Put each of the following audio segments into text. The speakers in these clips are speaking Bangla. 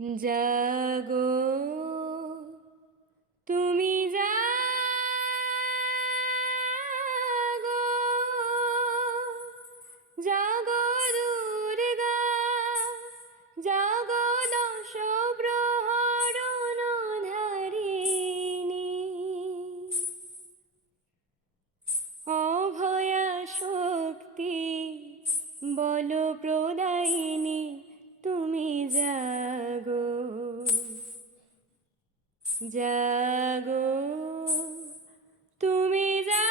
জাগো তুমি জাগো তুমি জাগো।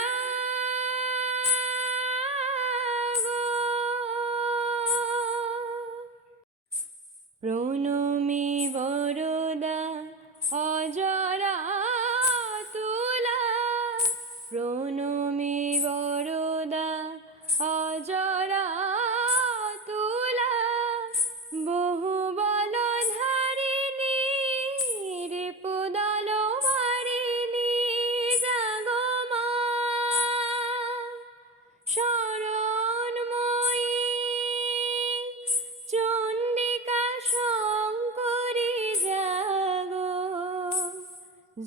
প্রণমী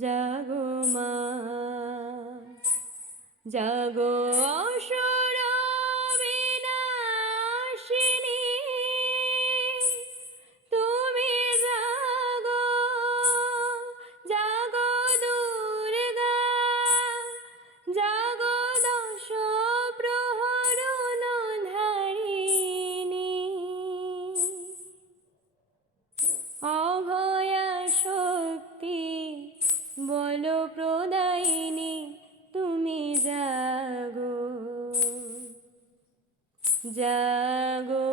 জাগো মা জাগো অশো বলো প্রদায়িনী তুমি জাগো। জাগো